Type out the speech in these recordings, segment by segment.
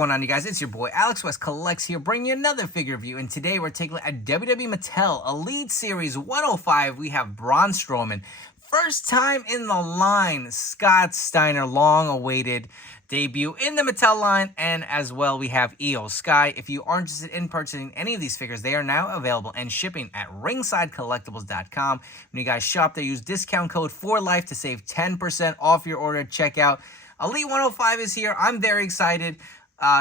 going on, you guys? It's your boy Alex West Collects here, bringing you another figure review. And today we're taking a WWE Mattel Elite Series 105. We have Braun Strowman. First time in the line, Scott Steiner, long-awaited debut in the Mattel line. And as well, we have Iyo Sky. If you are interested in purchasing any of these figures, they are now available and shipping at ringsidecollectibles.com. When you guys shop there, use discount code FORLIFE to save 10% off your order at checkout. Elite 105 is here. I'm very excited,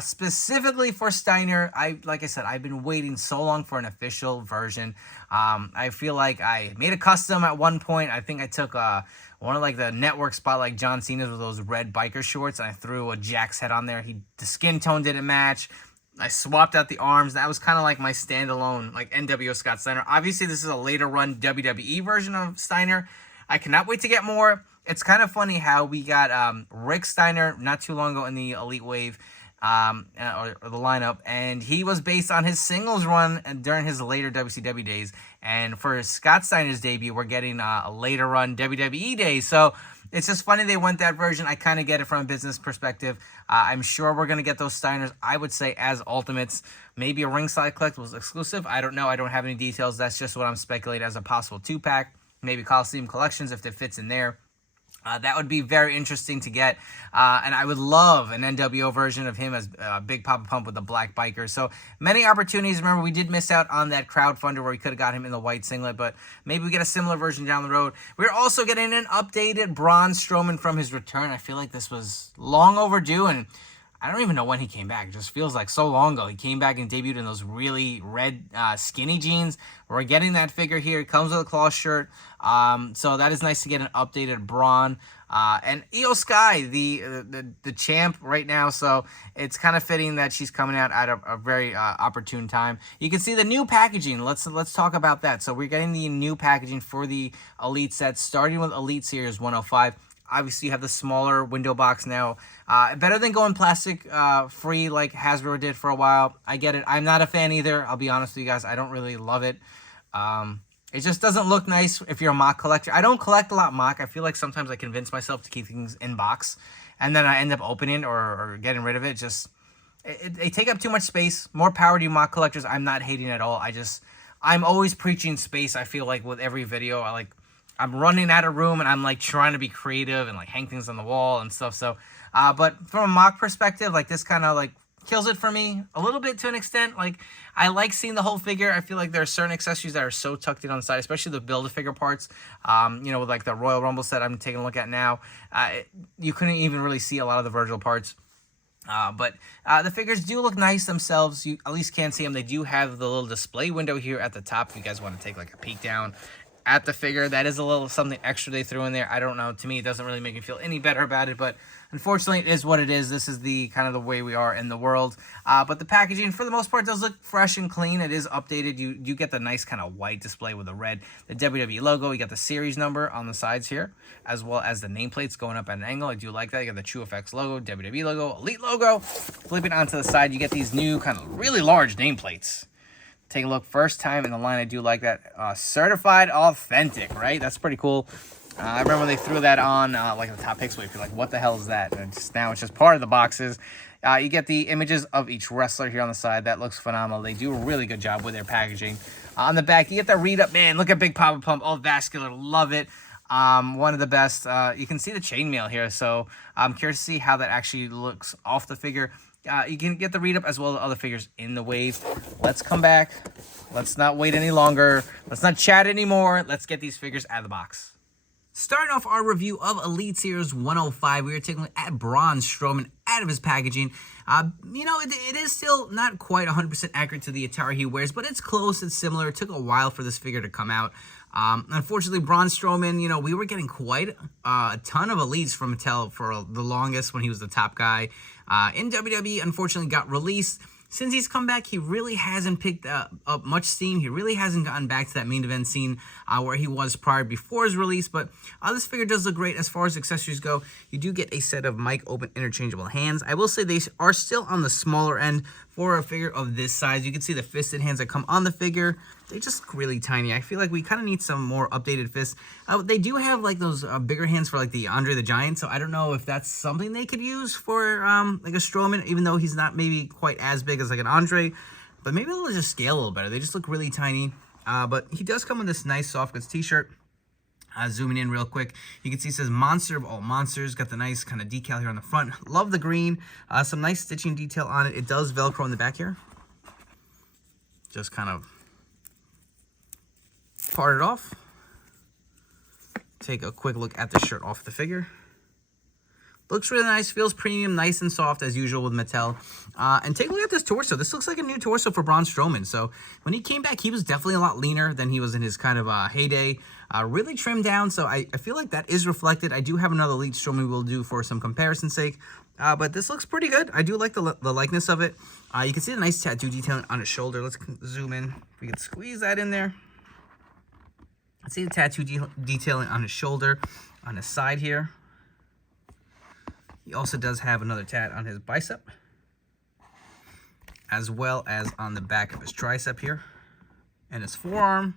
specifically for Steiner. Like I said, I've been waiting so long for an official version. I feel like I made a custom at one point. I think I took one of like the network spotlight John Cena's with those red biker shorts, and I threw a Jack's head on there. The skin tone didn't match. I swapped out the arms. That was kind of like my standalone, like NWO Scott Steiner. Obviously, this is a later run WWE version of Steiner. I cannot wait to get more. It's kind of funny how we got Rick Steiner not too long ago in the Elite Wave, or the lineup, and he was based on his singles run during his later WCW days. And for Scott Steiner's debut, we're getting a later run WWE days. So it's just funny they went that version. I kind of get it from a business perspective. I'm sure we're going to get those Steiners, I would say, as Ultimates. Maybe a Ringside Collectibles exclusive. I don't know. I don't have any details. That's just what I'm speculating as a possible 2-pack. Maybe Coliseum Collections if it fits in there. That would be very interesting to get, and I would love an NWO version of him as Big Papa Pump with the black biker. So many opportunities. Remember, we did miss out on that crowdfunder where we could have got him in the white singlet, but maybe we get a similar version down the road. We're also getting an updated Braun Strowman from his return. I feel like this was long overdue, and I don't even know when he came back. It just feels like so long ago. He came back and debuted in those really red skinny jeans. We're getting that figure here. It comes with a cloth shirt. So that is nice to get an updated Braun. And Iyo Sky, the champ right now. So it's kind of fitting that she's coming out at a very opportune time. You can see the new packaging. Let's talk about that. So we're getting the new packaging for the Elite set, starting with Elite Series 105. Obviously, you have the smaller window box now. Better than going plastic free like Hasbro did for a while. I get it. I'm not a fan either. I'll be honest with you guys. I don't really love it. It just doesn't look nice if you're a mock collector. I don't collect a lot mock. I feel like sometimes I convince myself to keep things in box, and then I end up opening or getting rid of it. They take up too much space. More power to you mock collectors. I'm not hating at all. I'm always preaching space. I feel like with every video, I'm running out of room, and I'm like trying to be creative and like hang things on the wall and stuff. So, but from a mock perspective, like this kind of like kills it for me a little bit to an extent. Like I like seeing the whole figure. I feel like there are certain accessories that are so tucked in on the side, especially the Build-A-Figure parts. With like the Royal Rumble set I'm taking a look at now, you couldn't even really see a lot of the Virgil parts. But the figures do look nice themselves. You at least can see them. They do have the little display window here at the top if you guys want to take like a peek down at the figure. That is a little something extra they threw in there. I don't know. To me, it doesn't really make me feel any better about it, but unfortunately, it is what it is. This is the kind of the way we are in the world. But the packaging, for the most part, does look fresh and clean. It is updated. You get the nice kind of white display with the red, the WWE logo. You got the series number on the sides here, as well as the nameplates going up at an angle. I do like that. You got the TrueFX logo, WWE logo, Elite logo. Flipping onto the side, you get these new kind of really large nameplates. Take a look. First time in the line. I do like that. Certified authentic, right? That's pretty cool. I remember when they threw that on like the top picks. You're like, what the hell is that? And now it's just part of the boxes. You get the images of each wrestler here on the side. That looks phenomenal. They do a really good job with their packaging. On the back, you get the read up. Man, look at Big Papa Pump. All vascular. Love it. One of the best. You can see the chainmail here. So I'm curious to see how that actually looks off the figure. You can get the read-up as well as other figures in the wave. Let's come back. Let's not wait any longer. Let's not chat anymore. Let's get these figures out of the box. Starting off our review of Elite Series 105, we are taking a look at Braun Strowman out of his packaging. It is still not quite 100% accurate to the attire he wears, but it's close. It's similar. It took a while for this figure to come out. Unfortunately, Braun Strowman, we were getting quite a ton of Elites from Mattel for the longest when he was the top guy. In WWE, unfortunately, got released. Since he's come back, he really hasn't picked up much steam. He really hasn't gotten back to that main event scene where he was prior before his release. But this figure does look great. As far as accessories go, you do get a set of mic open interchangeable hands. I will say they are still on the smaller end for a figure of this size. You can see the fisted hands that come on the figure. They just look really tiny. I feel like we kind of need some more updated fists. They do have like those bigger hands for like the Andre the Giant, so I don't know if that's something they could use for like a Strowman, even though he's not maybe quite as big as like an Andre. But maybe they'll just scale a little better. They just look really tiny. But he does come with this nice soft goods t-shirt. Zooming in real quick, you can see it says Monster of All Monsters. Got the nice kind of decal here on the front. Love the green. Some nice stitching detail on it. It does Velcro in the back here. Just kind of part it off. Take a quick look at the shirt off the figure. Looks really nice, feels premium, nice and soft as usual with Mattel. And take a look at this torso. This looks like a new torso for Braun Strowman. So when he came back, he was definitely a lot leaner than he was in his kind of heyday. Really trimmed down, so I feel like that is reflected. I do have another Elite Strowman we'll do for some comparison's sake. But this looks pretty good. I do like the likeness of it. You can see the nice tattoo detailing on his shoulder. Let's zoom in. If we can squeeze that in there. See the tattoo detailing on his shoulder, on his side here. He also does have another tat on his bicep, as well as on the back of his tricep here, and his forearm.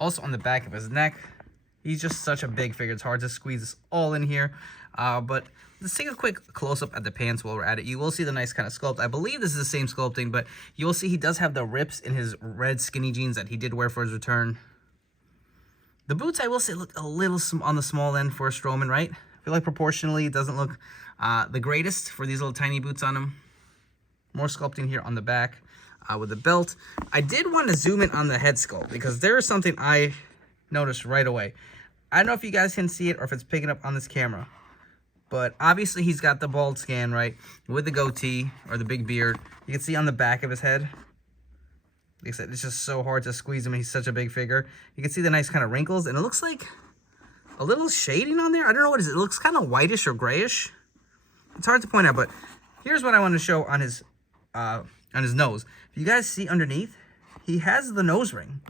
Also on the back of his neck. He's just such a big figure. It's hard to squeeze this all in here. But let's take a quick close-up at the pants while we're at it. You will see the nice kind of sculpt. I believe this is the same sculpting, but you will see he does have the rips in his red skinny jeans that he did wear for his return. The boots, I will say, look a little on the small end for a Strowman, right? I feel like proportionally it doesn't look the greatest for these little tiny boots on him. More sculpting here on the back with the belt. I did want to zoom in on the head sculpt because there is something I noticed right away. I don't know if you guys can see it or if it's picking up on this camera, but obviously he's got the bald scan, right, with the goatee or the big beard. You can see on the back of his head. Like I said, it's just so hard to squeeze him. He's such a big figure. You can see the nice kind of wrinkles, and it looks like a little shading on there. I don't know what it is. It looks kind of whitish or grayish. It's hard to point out, but here's what I want to show on his nose. If you guys see underneath, he has the nose ring.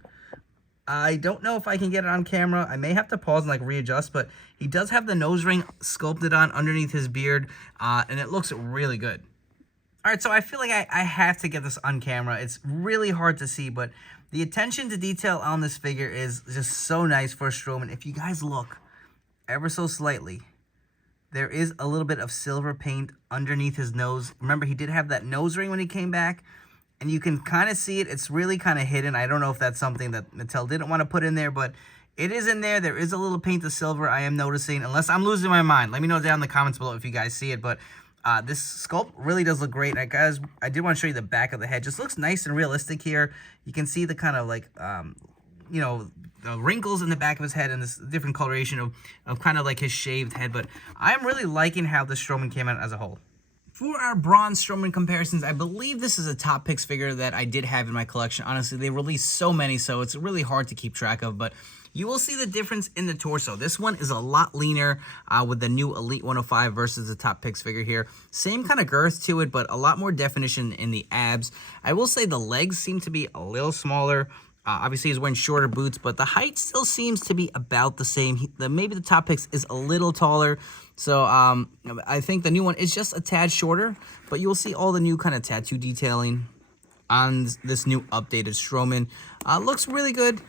I don't know if I can get it on camera. I may have to pause and like readjust, but he does have the nose ring sculpted on underneath his beard, and it looks really good. All right, so I feel like I have to get this on camera. It's really hard to see, but the attention to detail on this figure is just so nice for Strowman. If you guys look ever so slightly, there is a little bit of silver paint underneath his nose. Remember, he did have that nose ring when he came back, and you can kind of see it. It's really kind of hidden. I don't know if that's something that Mattel didn't want to put in there, but it is in there. There is a little paint of silver I am noticing, unless I'm losing my mind. Let me know down in the comments below if you guys see it, but this sculpt really does look great. Guys, I did want to show you the back of the head. Just looks nice and realistic here. You can see the kind of like, you know, the wrinkles in the back of his head and this different coloration of kind of like his shaved head. But I'm really liking how the Strowman came out as a whole. For our Braun Strowman comparisons, I believe this is a top picks figure that I did have in my collection. Honestly, they released so many, so it's really hard to keep track of, but you will see the difference in the torso. This one is a lot leaner with the new Elite 105 versus the top picks figure here. Same kind of girth to it, but a lot more definition in the abs. I will say the legs seem to be a little smaller. Obviously, he's wearing shorter boots, but the height still seems to be about the same. Maybe the top picks is a little taller. So I think the new one is just a tad shorter, but you will see all the new kind of tattoo detailing on this new updated Strowman. Looks really good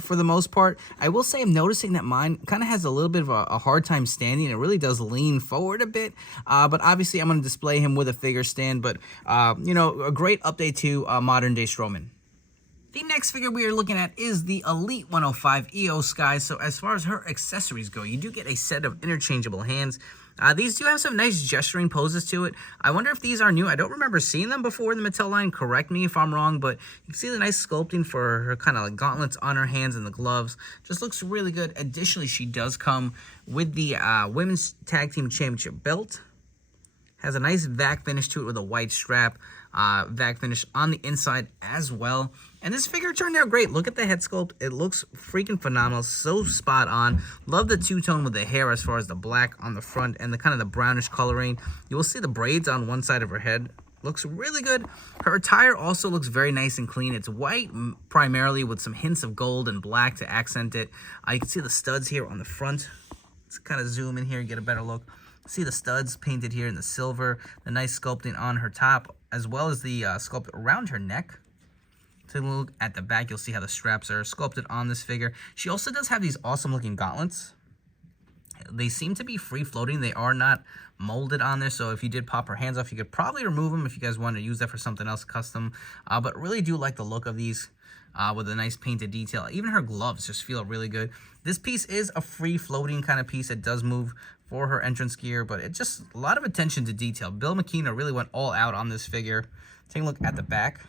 for the most part. I will say I'm noticing that mine kind of has a little bit of a hard time standing. It really does lean forward a bit, but obviously I'm going to display him with a figure stand, but you know, a great update to modern day Strowman. The next figure we are looking at is the Elite 105 Iyo Sky. So as far as her accessories go, you do get a set of interchangeable hands. These do have some nice gesturing poses to it. I wonder if these are new. I don't remember seeing them before in the Mattel line. Correct me if I'm wrong, but you can see the nice sculpting for her kind of like gauntlets on her hands and the gloves. Just looks really good. Additionally, she does come with the Women's Tag Team Championship belt. Has a nice vac finish to it with a white strap. Vac finish on the inside as well. And this figure turned out great. Look at the head sculpt. It looks freaking phenomenal. So spot on. Love the two-tone with the hair as far as the black on the front and the kind of the brownish coloring. You will see the braids on one side of her head. Looks really good. Her attire also looks very nice and clean. It's white primarily with some hints of gold and black to accent it. You can see the studs here on the front. Let's kind of zoom in here and get a better look. See the studs painted here in the silver, the nice sculpting on her top, as well as the sculpt around her neck. Take a look at the back, you'll see how the straps are sculpted on this figure. She also does have these awesome looking gauntlets. They seem to be free floating. They are not molded on there, so if you did pop her hands off, you could probably remove them if you guys want to use that for something else custom. But really do like the look of these with a nice painted detail. Even her gloves just feel really good. This piece is a free floating kind of piece. It does move for her entrance gear, but it just a lot of attention to detail. Bill McKenna really went all out on this figure. Take a look at the back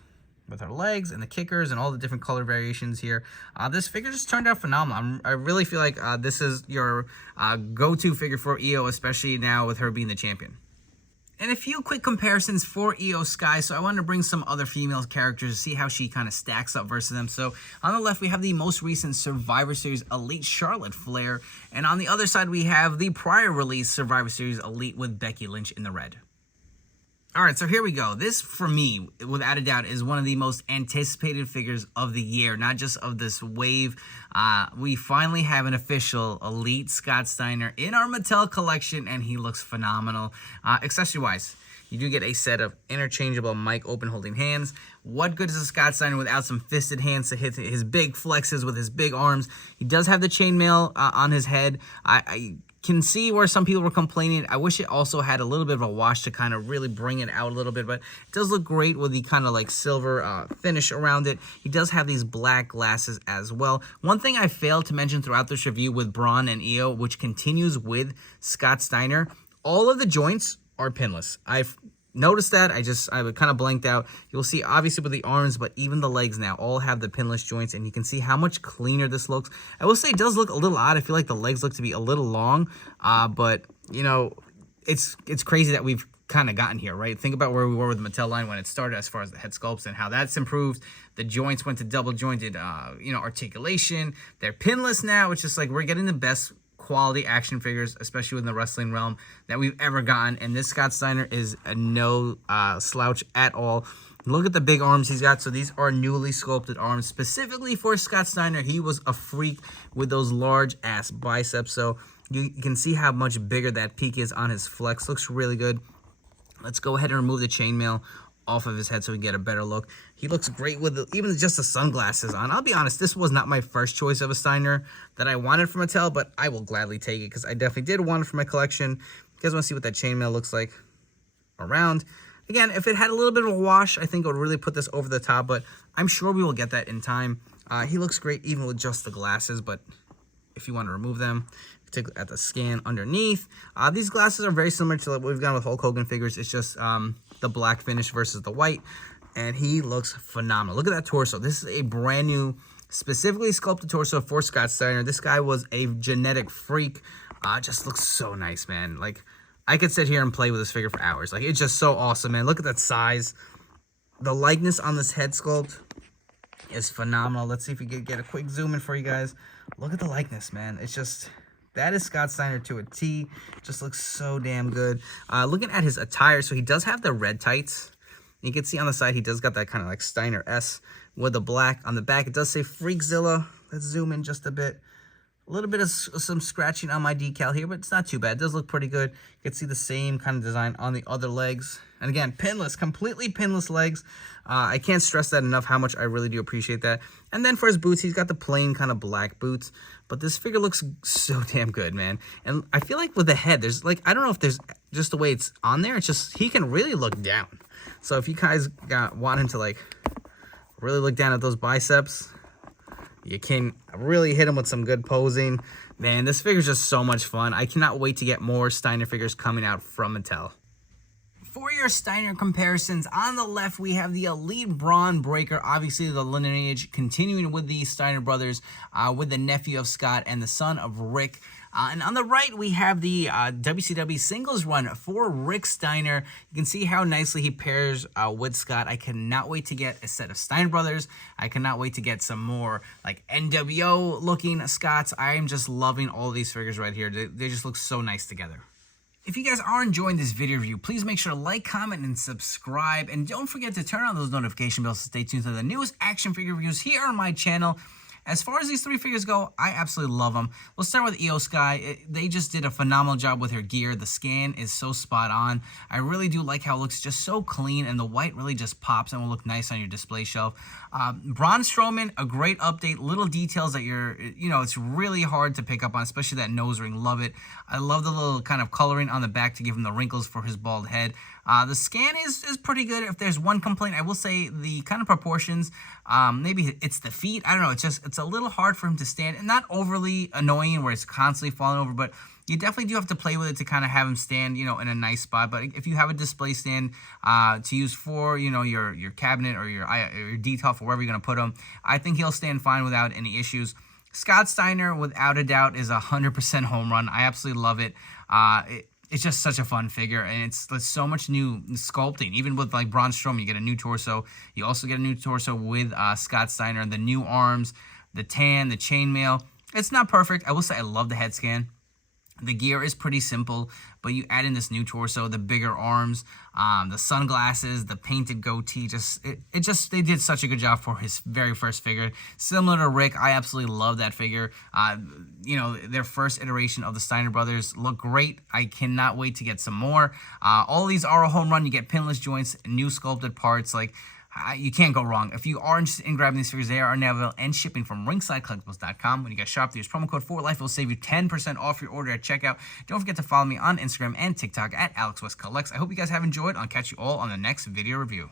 with her legs and the kickers and all the different color variations here. This figure just turned out phenomenal. I really feel like this is your go-to figure for Iyo, especially now with her being the champion. And a few quick comparisons for Iyo Sky. So I wanted to bring some other female characters to see how she kind of stacks up versus them. So on the left, we have the most recent Survivor Series Elite Charlotte Flair. And on the other side, we have the prior release Survivor Series Elite with Becky Lynch in the red. All right, so here we go. This, for me, without a doubt, is one of the most anticipated figures of the year, not just of this wave. We finally have an official Elite Scott Steiner in our Mattel collection, and he looks phenomenal. Accessory-wise, you do get a set of interchangeable mic open holding hands. What good is a Scott Steiner without some fisted hands to hit his big flexes with his big arms? He does have the chainmail on his head. I can see where some people were complaining. I wish it also had a little bit of a wash to kind of really bring it out a little bit, but it does look great with the kind of like silver finish around it. He does have these black glasses as well. One thing I failed to mention throughout this review with Braun and Iyo, which continues with Scott Steiner, all of the joints are pinless. I've noticed that. I kind of blanked out. You'll see obviously with the arms, but even the legs now all have the pinless joints, and you can see how much cleaner this looks. I will say it does look a little odd. I feel like the legs look to be a little long, but you know, it's crazy that we've kind of gotten here, right? Think about where we were with the Mattel line when it started as far as the head sculpts and how that's improved. The joints went to double jointed, articulation. They're pinless now. It's just like we're getting the best quality action figures, especially within the wrestling realm, that we've ever gotten, and this Scott Steiner is a no slouch at all. Look at the big arms he's got. So these are newly sculpted arms specifically for Scott Steiner. He was a freak with those large ass biceps, so you can see how much bigger that peak is on his flex. Looks really good. Let's go ahead and remove the chainmail off of his head so we get a better look. He looks great with even just the sunglasses on. I'll be honest, this was not my first choice of a Steiner that I wanted from Mattel, but I will gladly take it because I definitely did want it for my collection. You guys want to see what that chainmail looks like around? Again, if it had a little bit of a wash, I think it would really put this over the top, but I'm sure we will get that in time. He looks great even with just the glasses, but if you want to remove them, take at the scan underneath. These glasses are very similar to what we've got with Hulk Hogan figures. It's just the black finish versus the white, and he looks phenomenal. Look at that torso. This is a brand new, specifically sculpted torso for Scott Steiner. This guy was a genetic freak. Just looks so nice, man. Like, I could sit here and play with this figure for hours. Like, it's just so awesome, man. Look at that size. The likeness on this head sculpt is phenomenal. Let's see if we can get a quick zoom in for you guys. Look at the likeness, man. It's just, that is Scott Steiner to a T. Just looks so damn good. Looking at his attire, so he does have the red tights. You can see on the side, he does got that kind of like Steiner S with the black. On the back, it does say Freakzilla. Let's zoom in just a bit. A little bit of some scratching on my decal here, but it's not too bad. It does look pretty good. You can see the same kind of design on the other legs. And again, pinless, completely pinless legs. I can't stress that enough, how much I really do appreciate that. And then for his boots, he's got the plain kind of black boots. But this figure looks so damn good, man. And I feel like with the head, there's like, I don't know if there's just the way it's on there. It's just, he can really look down. So if you guys want him to like really look down at those biceps, you can really hit him with some good posing. Man, this figure's just so much fun. I cannot wait to get more Steiner figures coming out from Mattel. For your Steiner comparisons, on the left, we have the Elite Braun Breaker. Obviously, the lineage continuing with the Steiner brothers, with the nephew of Scott and the son of Rick. And on the right, we have the WCW singles run for Rick Steiner. You can see how nicely he pairs with Scott. I cannot wait to get a set of Steiner brothers. I cannot wait to get some more like NWO looking Scotts. I am just loving all these figures right here. They just look so nice together. If you guys are enjoying this video review, please make sure to like, comment, and subscribe. And don't forget to turn on those notification bells to stay tuned to the newest action figure reviews here on my channel. As far as these three figures go, I absolutely love them. We'll start with Iyo Sky. They just did a phenomenal job with her gear. The scan is so spot on. I really do like how it looks just so clean, and the white really just pops and will look nice on your display shelf. Braun Strowman, a great update. Little details that it's really hard to pick up on, especially that nose ring. Love it. I love the little kind of coloring on the back to give him the wrinkles for his bald head. The scan is pretty good. If there's one complaint, I will say the kind of proportions, maybe it's the feet. I don't know. It's a little hard for him to stand, and not overly annoying where it's constantly falling over, but you definitely do have to play with it to kind of have him stand, in a nice spot. But if you have a display stand to use for, your cabinet or your detailing or wherever you're going to put him, I think he'll stand fine without any issues. Scott Steiner, without a doubt, is 100% home run. I absolutely love it. It's just such a fun figure, and there's so much new sculpting. Even with like Braun Strowman, you get a new torso. You also get a new torso with Scott Steiner, the new arms, the tan, the chainmail. It's not perfect. I will say I love the head scan. The gear is pretty simple, but you add in this new torso, the bigger arms, the sunglasses, the painted goatee. They did such a good job for his very first figure. Similar to Rick, I absolutely love that figure. Their first iteration of the Steiner brothers look great. I cannot wait to get some more. All these are a home run. You get pinless joints, new sculpted parts. You can't go wrong. If you are interested in grabbing these figures, they are now available and shipping from ringsidecollectibles.com. When you guys shop, use promo code 4LIFE. It will save you 10% off your order at checkout. Don't forget to follow me on Instagram and TikTok at AlexWestCollects. I hope you guys have enjoyed. I'll catch you all on the next video review.